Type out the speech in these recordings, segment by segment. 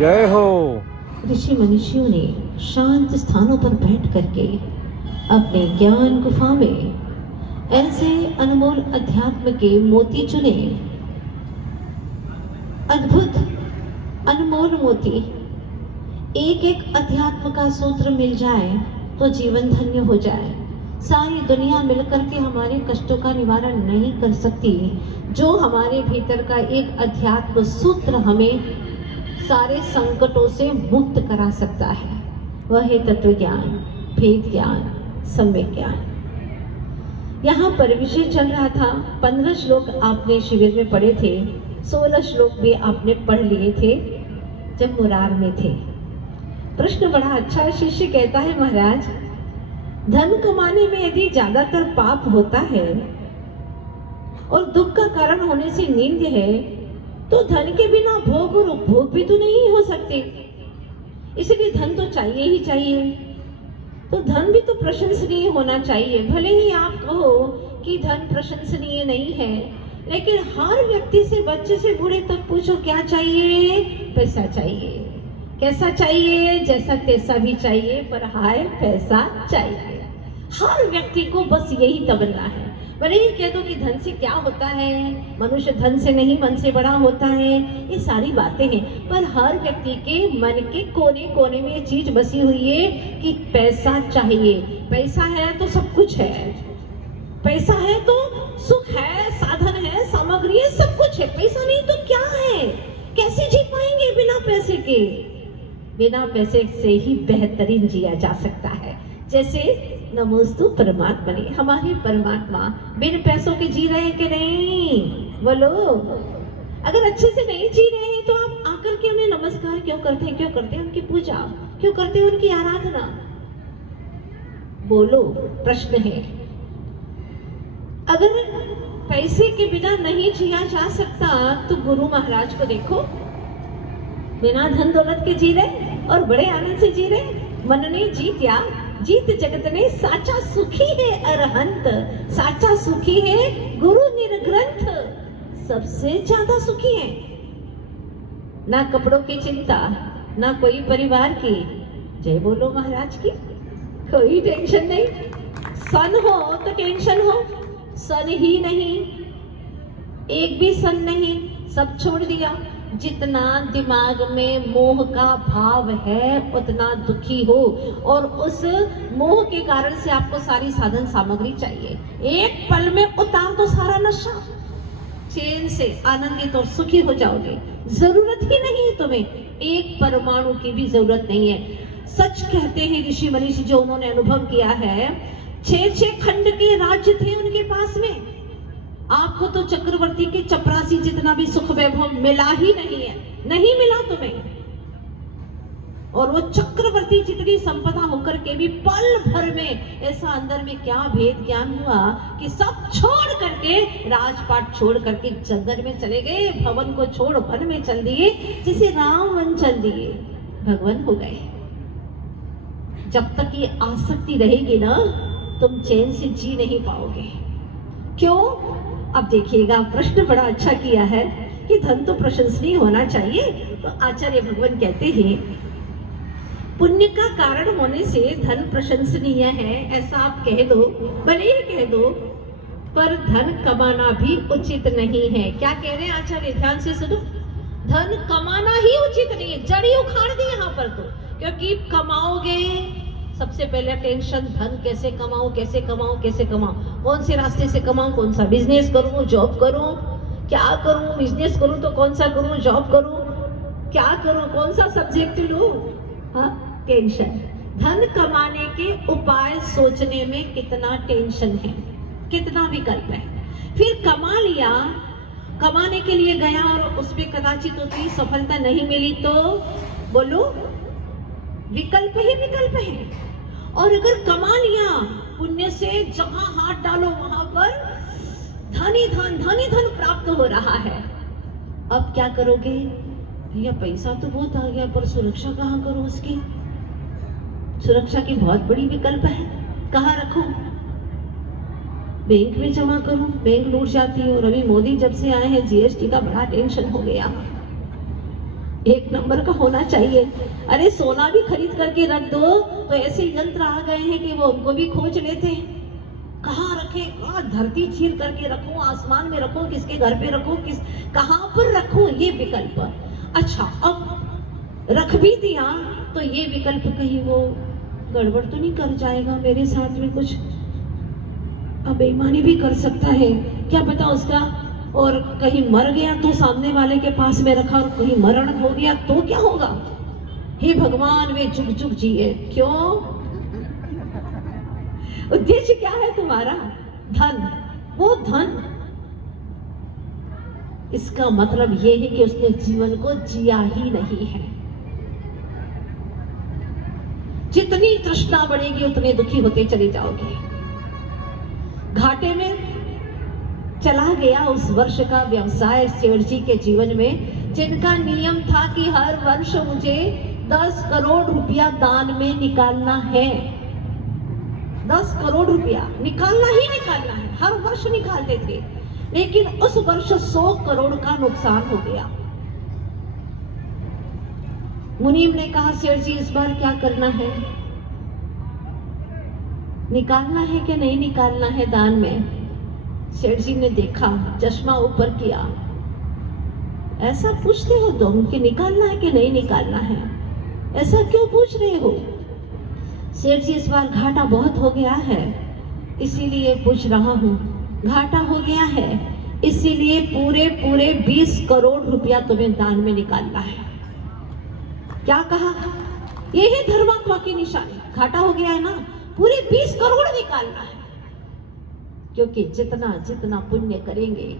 जय हो। ऋषि मनुष्यों ने शांत स्थानों पर बैठ करके अपने ज्ञान गुफा में ऐसे अनमोल अध्यात्म के मोती चुने, अद्भुत अनमोल मोती। एक एक अध्यात्म का सूत्र मिल जाए तो जीवन धन्य हो जाए। सारी दुनिया मिलकर के हमारे कष्टों का निवारण नहीं कर सकती। जो हमारे भीतर का एक अध्यात्म सूत्र हमें सारे संकटों से मुक्त करा सकता है, वह है तत्व ज्ञान, भेद ज्ञान, सम्यक ज्ञान। यहाँ पर विषय चल रहा था। 15 श्लोक आपने शिविर में पढ़े थे, 16 श्लोक भी आपने पढ़ लिए थे जब मुरार में थे। प्रश्न बड़ा अच्छा है। शिष्य कहता है, महाराज धन कमाने में यदि ज्यादातर पाप होता है और दुख का कारण होने से नींद है, तो धन के बिना भोग और उपभोग भी तो नहीं हो सकते। इसलिए धन तो चाहिए ही चाहिए। तो धन भी तो प्रशंसनीय होना चाहिए। भले ही आप कहो कि धन प्रशंसनीय नहीं है, लेकिन हर व्यक्ति से, बच्चे से बूढ़े तक पूछो क्या चाहिए? पैसा चाहिए। कैसा चाहिए? जैसा तैसा भी चाहिए, पर हाय पैसा चाहिए। हर व्यक्ति को बस यही तमन्ना है। भले ही कह दो कि धन से क्या होता है, मनुष्य धन से नहीं मन से बड़ा होता है, ये सारी बातें हैं, पर हर व्यक्ति के मन के कोने कोने में ये चीज बसी हुई है कि पैसा चाहिए। पैसा है तो सब कुछ है, पैसा है तो सुख है, साधन है, सामग्री है, सब कुछ है। पैसा नहीं तो क्या है? कैसे जी पाएंगे बिना पैसे के? बिना पैसे से ही बेहतरीन जिया जा सकता है। जैसे नमोस्तु परमात्मा ने, हमारे परमात्मा बिन पैसों के जी रहे हैं कि नहीं? बोलो। अगर अच्छे से नहीं जी रहे हैं तो आप आकर के उन्हें नमस्कार क्यों करते हैं? क्यों करते हैं उनकी पूजा? क्यों करते हैं उनकी आराधना? बोलो, प्रश्न है। अगर पैसे के बिना नहीं जिया जा सकता तो गुरु महाराज को देखो, बिना धन दौलत के जी रहे और बड़े आनंद से जी रहे। मन ने जीत्या, जीत जगत ने, साचा सुखी है अरहंत, साचा सुखी है गुरु निर्ग्रंथ। सबसे ज्यादा सुखी है। ना कपड़ों की चिंता, ना कोई परिवार की। जय बोलो महाराज की। कोई टेंशन नहीं। सन हो तो टेंशन हो, सन ही नहीं, एक भी सन नहीं, सब छोड़ दिया। जितना दिमाग में मोह का भाव है उतना दुखी हो, और उस मोह के कारण से आपको सारी साधन सामग्री चाहिए। एक पल में उतार दो सारा नशा, चैन से आनंदित और सुखी हो जाओगे। जरूरत ही नहीं है तुम्हें, एक परमाणु की भी जरूरत नहीं है। सच कहते हैं ऋषि मनीषी, जो उन्होंने अनुभव किया है, 6 खंड के राज्य थे उनके पास में। आपको तो चक्रवर्ती के चपरासी जितना भी सुख वैभव मिला ही नहीं है, नहीं मिला तुम्हें। और वो चक्रवर्ती जितनी संपदा होकर के भी पल भर में ऐसा अंदर में क्या भेद ज्ञान हुआ कि सब छोड़ करके, राजपाट छोड़ करके जंगल में चले गए, भवन को छोड़ वन में चल दिए, जिसे राम वन चल दिए, भगवान हो गए। जब तक ये आसक्ति रहेगी ना, तुम चैन से जी नहीं पाओगे। क्यों? अब देखिएगा, प्रश्न बड़ा अच्छा किया है कि धन तो प्रशंसनीय होना चाहिए। तो आचार्य भगवान कहते हैं, पुण्य का कारण होने से धन प्रशंसनीय है, ऐसा आप कह दो, भले ही कह दो, पर धन कमाना भी उचित नहीं है। क्या कह रहे हैं आचार्य? ध्यान से सुनो। धन कमाना ही उचित नहीं है। जड़ी उखाड़ दी यहाँ पर तो, क्योंकि कमाओगे, सबसे पहले टेंशन, धन कैसे कमाऊं, कैसे कमाऊं, कैसे कमाऊं, कौन से रास्ते से कमाऊं, कौन सा बिजनेस करूं, जॉब करूं, क्या करूं, बिजनेस करूं तो कौन सा करूं, जॉब करूं, क्या करूं, कौन सा सब्जेक्ट लूं? हाँ, टेंशन। धन कमाने के उपाय सोचने में कितना टेंशन है, कितना विकल्प है। फिर कमा लिया, कमाने के लिए गया और उसमें कदाचित उतनी सफलता नहीं मिली तो बोलो, विकल्प ही विकल्प है। और अगर कमा लिया, पुण्य से जहां हाथ डालो वहां पर धन ही धन, धन ही धन प्राप्त हो रहा है। अब क्या करोगे? भैया पैसा तो बहुत आ गया, पर सुरक्षा कहाँ करो? उसकी सुरक्षा की बहुत बड़ी विकल्प है। कहाँ रखो? बैंक में जमा करो, बैंक लूट जाती है। और अभी मोदी जब से आए हैं, जीएसटी का बड़ा टेंशन हो गया। एक नंबर का होना चाहिए। अरे सोना भी खरीद करके रख दो तो ऐसे यंत्र आ गए हैं कि वो हमको भी खोज लेते हैं। कहाँ रखे, कहाँ धरती चीर करके रखूं, आसमान में रखूं, किसके घर पे रखूं, कहाँ पर रखूं, ये विकल्प। अच्छा, अब रख भी दिया तो ये विकल्प कहीं वो गड़बड़ तो नहीं कर जाएगा मेरे साथ में, कुछ अब बेईमानी भी कर सकता है, क्या पता उसका। और कहीं मर गया तो सामने वाले के पास में रखा, और कहीं मरण हो गया तो क्या होगा। हे भगवान, वे जुग जुग जिए। क्यों? उद्देश्य क्या है तुम्हारा? धन। वो धन, इसका मतलब ये है कि उसने जीवन को जिया ही नहीं है। जितनी तृष्णा बढ़ेगी उतने दुखी होते चले जाओगे। घाटे में चला गया उस वर्ष का व्यवसाय सेठ जी के जीवन में, जिनका नियम था कि हर वर्ष मुझे 10 करोड़ रुपया दान में निकालना है। 10 करोड़ रुपया निकालना ही निकालना है, हर वर्ष निकालते थे। लेकिन उस वर्ष 100 करोड़ का नुकसान हो गया। मुनीम ने कहा, सेठ जी इस बार क्या करना है, निकालना है कि नहीं निकालना है दान में? सेठ जी ने देखा, चश्मा ऊपर किया, ऐसा पूछते हो तुम कि निकालना है कि नहीं निकालना है, ऐसा क्यों पूछ रहे हो? सेठ जी, इस बार घाटा बहुत हो गया है इसीलिए पूछ रहा हूँ। घाटा हो गया है इसीलिए पूरे 20 करोड़ रुपया तुम्हें दान में निकालना है। क्या कहा? ये है धर्मात्मा की निशानी। घाटा हो गया है ना, पूरे 20 करोड़ निकालना है। क्योंकि जितना जितना पुण्य करेंगे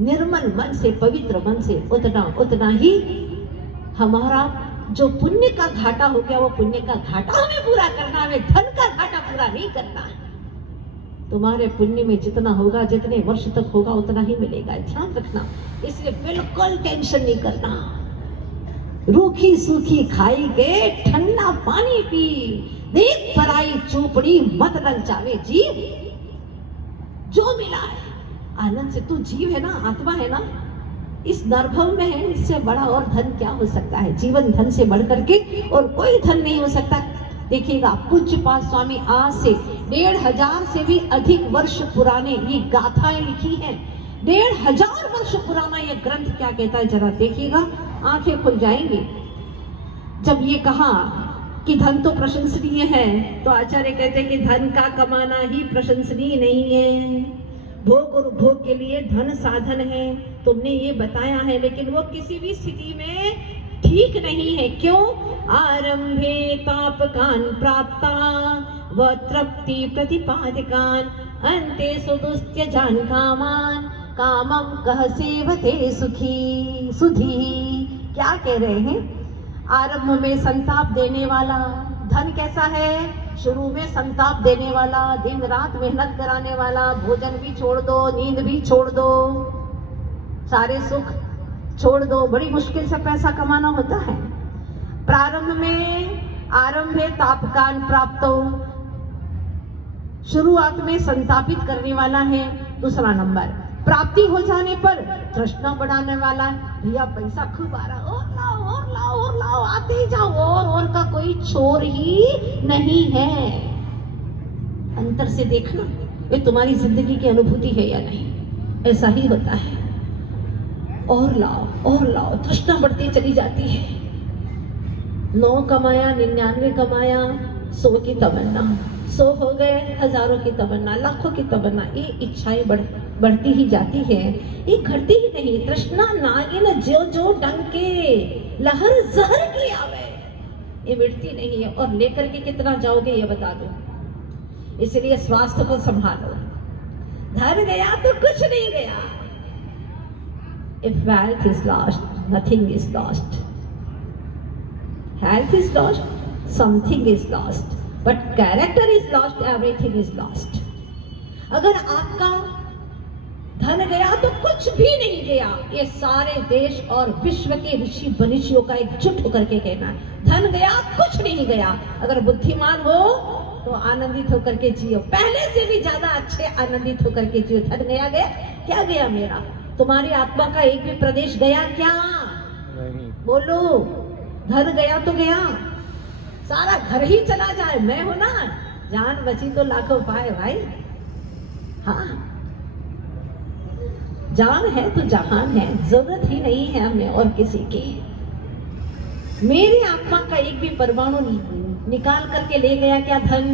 निर्मल मन से, पवित्र मन से, उतना ही हमारा जो पुण्य का घाटा हो गया वो पुण्य का घाटा हमें पूरा करना है, धन का घाटा पूरा नहीं करना है। तुम्हारे पुण्य में जितना होगा, जितने वर्ष तक होगा उतना ही मिलेगा, ध्यान रखना। इसलिए बिल्कुल टेंशन नहीं करना। रूखी सूखी खाई के ठंडा पानी पी, देख पराई चोपड़ी मत ललचावे जीव। जो मिला है आनंद से, तू जीव है ना, आत्मा है ना, इस नरभव में है, इससे बड़ा और धन क्या हो सकता है? जीवन धन से बढ़ करके और कोई धन नहीं हो सकता। देखिएगा, पूज्यपाद स्वामी आज से 1500 से भी अधिक वर्ष पुराने ये गाथाएं लिखी हैं। 1500 वर्ष पुराना ये ग्रंथ क्या कहता है जरा देखिएगा, आंखें खुल जाएंगी। जब ये कहा कि धन तो प्रशंसनीय है, तो आचार्य कहते हैं कि धन का कमाना ही प्रशंसनीय नहीं है। भोग और उपभोग के लिए धन साधन है, तुमने ये बताया है, लेकिन वो किसी भी स्थिति में ठीक नहीं है। क्यों? आरंभे तापकान प्राप्ता व तृप्ति प्रतिपादिकान अन्ते सुदुस्त्य जान कामान कामम कह सेवते सुखी सुधी। क्या कह रहे हैं? आरंभ में संताप देने वाला धन कैसा है? शुरू में संताप देने वाला, दिन रात मेहनत कराने वाला, भोजन भी छोड़ दो, नींद भी छोड़ दो, सारे सुख छोड़ दो, बड़ी मुश्किल से पैसा कमाना होता है। प्रारंभ में आरंभे तापकान प्राप्तो, शुरुआत में संतापित करने वाला है। दूसरा नंबर, प्राप्ति हो जाने पर तृष्णा बढ़ाने वाला है। भैया पैसा खूब आ रहा, और लाओ और लाओ और लाओ, आते ही जाओ, और का कोई छोर ही नहीं है। अंतर से देखना, ये तुम्हारी जिंदगी की अनुभूति है या नहीं? ऐसा ही होता है। और लाओ, तृष्णा बढ़ती चली जाती है। 9 कमाया, 99 कमाया, 100 की तमन्ना, 100 हो गए, हजारों की तमन्ना, लाखों की तमन्ना, ये इच्छाएं बढ़ती ही जाती है, ये घटती ही नहीं। तृष्णा नागिन जो डंके लहर जहर की आवे, ये मिटती नहीं है। और लेकर के कितना जाओगे ये बता दो। इसलिए स्वास्थ्य को संभालो। धन गया तो कुछ नहीं गया। If wealth is lost, nothing is lost. Health is lost, something is lost. But character is lost, everything is lost. अगर आपका धन गया तो कुछ भी नहीं गया। ये सारे देश और विश्व के ऋषि बनिशियों का एकजुट होकर के कहना है, धन गया कुछ नहीं गया। अगर बुद्धिमान हो तो आनंदित होकर के जियो, पहले से भी ज्यादा अच्छे आनंदित होकर के जियो। धन गया क्या गया मेरा? तुम्हारी आत्मा का एक भी प्रदेश गया क्या? नहीं। बोलो, धन गया तो गया, सारा घर ही चला जाए, मैं हूं ना, जान बची तो लाखों पाए भाई। हाँ, जान है तो जहान है, जरूरत ही नहीं है हमें और किसी की। मेरी आत्मा का एक भी परमाणु निकाल करके ले गया क्या धन?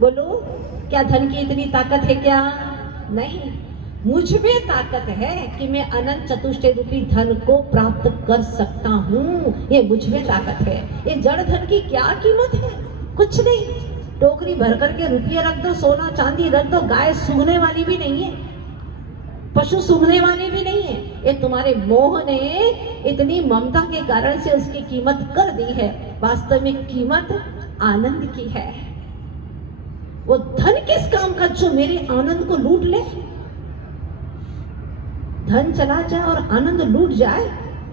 बोलो, क्या धन की इतनी ताकत है क्या? नहीं, मुझ में ताकत है कि मैं अनंत चतुष्टय रूपी धन को प्राप्त कर सकता हूँ। ये मुझ में ताकत है। ये जड़ धन की क्या कीमत है? कुछ नहीं। टोकरी भर करके रुपये रख दो, सोना चांदी रख दो, गाय सूंघने वाली भी नहीं है, पशु सूंघने वाले भी नहीं है। ये तुम्हारे मोह ने इतनी ममता के कारण से उसकी कीमत कर दी है। वास्तव में कीमत आनंद की है। वो धन किस काम का जो मेरे आनंद को लूट ले? धन चला जाए और आनंद लूट जाए,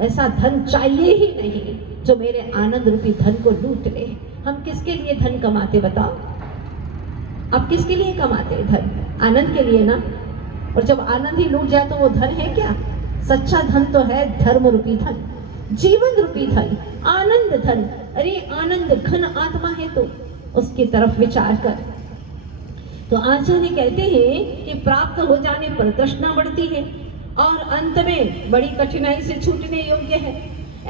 ऐसा धन चाहिए ही नहीं जो मेरे आनंद रूपी धन को लूट ले। हम किसके लिए धन कमाते बताओ? आप किसके लिए कमाते धन? आनंद के लिए ना। और जब आनंद ही लूट जाए तो वो धन है क्या? सच्चा धन तो है धर्म रूपी धन, जीवन रूपी धन, आनंद धन। अरे आनंद घन आत्मा है तो उसकी तरफ विचार कर। तो आचार्य कहते हैं कि प्राप्त हो जाने पर तृष्णा बढ़ती है और अंत में बड़ी कठिनाई से छूटने योग्य है।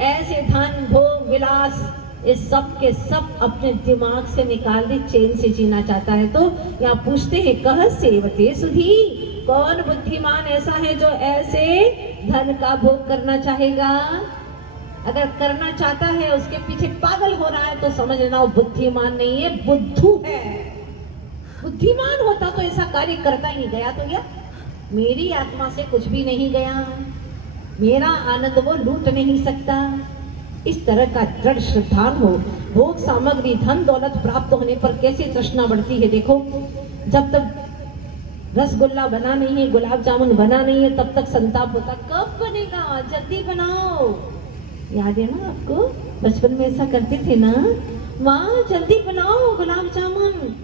ऐसे धन भोग विलास ये सब के सब अपने दिमाग से निकाल दे, चैन से जीना चाहता है तो यहाँ पूछते हैं कह सेवते सुधी, कौन बुद्धिमान ऐसा है जो ऐसे धन का भोग करना चाहेगा? अगर करना चाहता है, उसके पीछे पागल हो रहा है तो समझ लेना वो बुद्धिमान नहीं है, बुद्धू है। बुद्धिमान होता तो ऐसा कार्य करता ही नहीं। गया तो गया, मेरी आत्मा से कुछ भी नहीं गया, मेरा आनंद वो लूट नहीं सकता। इस तरह का दृढ़ श्रद्धान हो। भोग सामग्री धन दौलत प्राप्त होने पर कैसे तृष्णा बढ़ती है देखो। जब तक रसगुल्ला बना नहीं है, गुलाब जामुन बना नहीं है, तब तक संताप होता। कब बनेगा? जल्दी बनाओ। याद है ना आपको? बचपन में ऐसा करते थे ना, माँ जल्दी बनाओ गुलाब जामुन।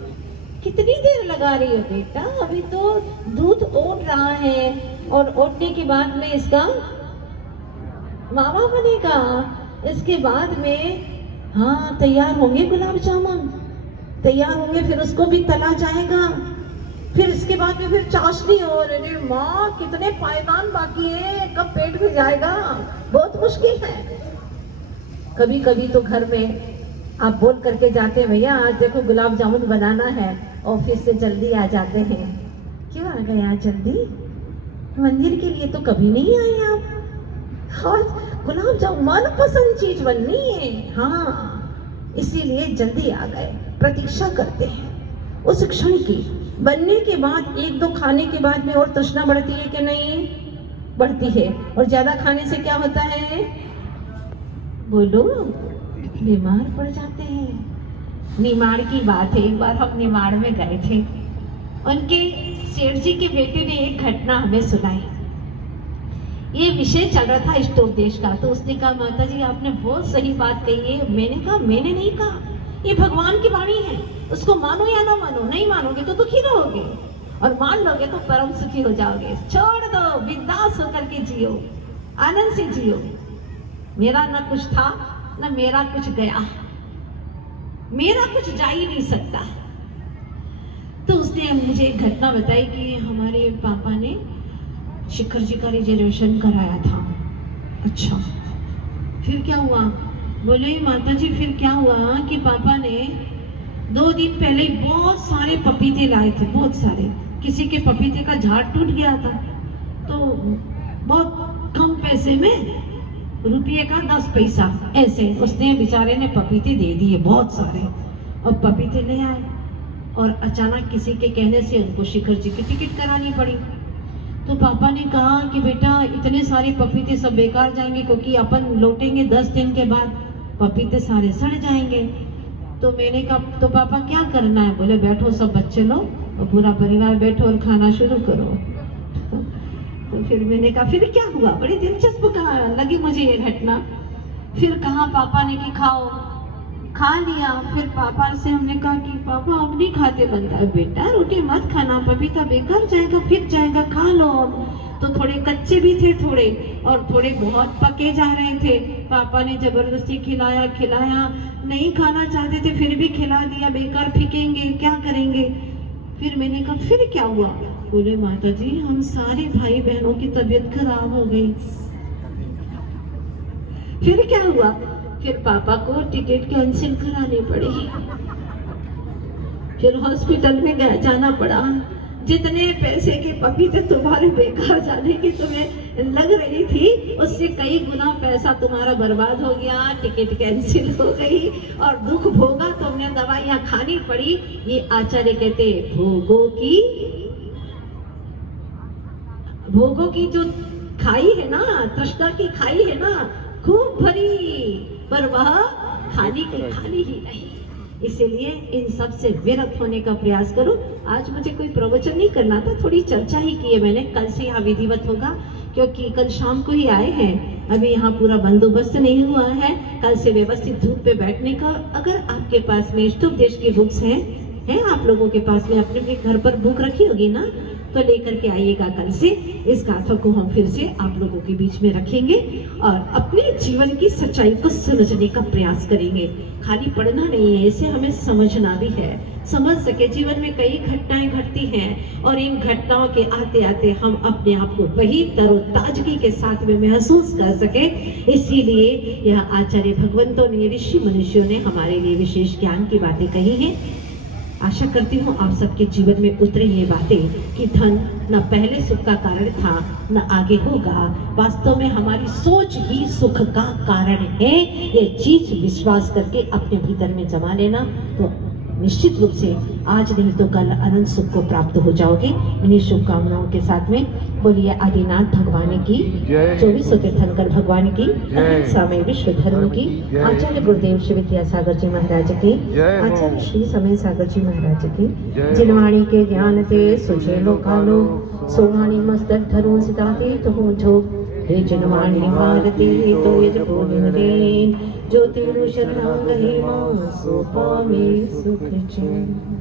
कितनी देर लगा रही हो बेटा, अभी तो दूध ओट रहा है और ओटने के बाद में इसका मावा बनेगा, इसके बाद में हाँ तैयार होंगे गुलाब जामुन, तैयार होंगे, फिर उसको भी तला जाएगा, फिर इसके बाद में फिर चाशनी। और अरे माँ कितने पायदान बाकी है, कब पेट में जाएगा, बहुत मुश्किल है। कभी कभी तो घर में आप बोल करके जाते हैं, भैया आज देखो गुलाब जामुन बनाना है, ऑफिस से जल्दी आ जाते हैं। क्यों आ गए आज जल्दी? मंदिर के लिए तो कभी नहीं आए आप। हाँ, गुलाब जामुन मनपसंद चीज बननी है, हाँ इसीलिए जल्दी आ गए। प्रतीक्षा करते हैं उस क्षण की। बनने के बाद एक दो खाने के बाद में और तृष्णा बढ़ती है कि नहीं? बढ़ती है। और ज्यादा खाने से क्या होता है? बोलो, बीमार पड़ जाते हैं। निमाड़ की बात है, एक बार हम निमाड़ में गए थे, उनके सेठ जी के बेटे ने एक घटना हमें सुनाई। ये विषय चल रहा था इष्टोपदेश का, तो उसने कहा माता जी आपने बहुत सही बात कही है। मैंने कहा मैंने नहीं कहा, ये भगवान की वाणी है, उसको मानो या ना मानो, नहीं मानोगे तो दुखी रहोगे और मान लोगे तो परम सुखी हो जाओगे। छोड़ दो, बिंदास होकर के जियो, आनंद से जियो। मेरा ना कुछ था ना मेरा कुछ गया, मेरा कुछ जा ही नहीं सकता। तो उसने मुझे एक घटना बताई कि हमारे पापा ने शिखर जी का रिजर्वेशन कराया था। अच्छा, फिर क्या हुआ? बोले माता जी फिर क्या हुआ कि पापा ने 2 दिन पहले ही बहुत सारे पपीते लाए थे, बहुत सारे। किसी के पपीते का झाड़ टूट गया था, तो बहुत कम पैसे में रुपये का 10 पैसा ऐसे उसने बेचारे ने पपीते दे दिए बहुत सारे। और पपीते ले आए और अचानक किसी के कहने से उनको शिखर जी की टिकट करानी पड़ी। तो पापा ने कहा कि बेटा इतने सारे पपीते सब बेकार जाएंगे, क्योंकि अपन लौटेंगे 10 दिन के बाद, पपीते सारे सड़ जाएंगे। तो मैंने कहा तो पापा क्या करना है? बोले बैठो सब बच्चे लोग और पूरा परिवार बैठो और खाना शुरू करो। तो फिर मैंने कहा फिर क्या हुआ? बड़ी दिलचस्प लगी मुझे ये घटना। फिर कहा पापा ने कि खाओ, खा लिया। फिर पापा से हमने कहा कि पापा अब नहीं खाते बनता है। बेटा रोटी मत खाना, पपीता बेकार जाएगा, फिर जाएगा, खा लो। तो थोड़े कच्चे भी थे थोड़े, और थोड़े बहुत पके जा रहे थे। पापा ने जबरदस्ती खिलाया खिलाया, नहीं खाना चाहते थे फिर भी खिला दिया, बेकार फेंकेंगे क्या करेंगे। फिर मैंने कहा फिर क्या हुआ? बोले माता जी हम सारे भाई बहनों की तबीयत खराब हो गई। फिर क्या हुआ? फिर पापा को टिकट कैंसिल करानी पड़ी, फिर हॉस्पिटल में जाना पड़ा। जितने पैसे के पपीते तुम्हारे बेकार जाने की तुम्हें लग रही थी, उससे कई गुना पैसा तुम्हारा बर्बाद हो गया, टिकट कैंसिल हो गई और दुख भोगा तुमने, दवाइयां खानी पड़ी। ये आचार्य कहते भोगों की जो खाई है ना, तृष्णा की खाई है ना, खूब भरी, पर वह खाली की खाली ही नहीं। इसीलिए इन सब से विरत होने का प्रयास करो। आज मुझे कोई प्रवचन नहीं करना था, थोड़ी चर्चा ही की है मैंने। कल से यहाँ विधिवत होगा, क्योंकि कल शाम को ही आए हैं, अभी यहाँ पूरा बंदोबस्त नहीं हुआ है। कल से व्यवस्थित धूप पे बैठने का। अगर आपके पास में इष्टोपदेश की बुक्स हैं आप लोगों के पास में, अपने अपने घर पर बुक रखी होगी ना, तो लेकर के आइएगा। कल से इस गाथा को हम फिर से आप लोगों के बीच में रखेंगे और अपने जीवन की सच्चाई को समझने का प्रयास करेंगे। खाली पढ़ना नहीं है, इसे हमें समझना भी है। समझ सके, जीवन में कई घटनाएं घटती हैं और इन घटनाओं के आते आते हम अपने आप को वही तरोताजगी के साथ में महसूस कर सके। इसीलिए यह आचार्य भगवंतों ने, ऋषि मनुष्यों ने हमारे लिए विशेष ज्ञान की बातें कही हैं। आशा करती हूँ आप सबके जीवन में उतरे ये बातें कि धन न पहले सुख का कारण था न आगे होगा, वास्तव में हमारी सोच ही सुख का कारण है। ये चीज विश्वास करके अपने भीतर में जमा लेना, तो निश्चित रूप से आज नहीं तो कल अनंत सुख को प्राप्त हो जाओगे। इन्हीं शुभकामनाओं के साथ में बोलिए आदिनाथ भगवान की, 24 तीर्थंकर भगवान की, स्वामी विश्व धर्म की, आचार्य गुरुदेव श्री विद्यासागर जी महाराज की, आचार्य श्री समय सागर जी महाराज की। जिनवाणी के ज्ञान ते सुझे लोकालो, सोवाणी मस्तक धरो सिताते तो हो जो, हे जिनवाणी भारती तो यज बोलिने, ज्योतिर्नु शरणं गहिमा सो पावे सुख चैन।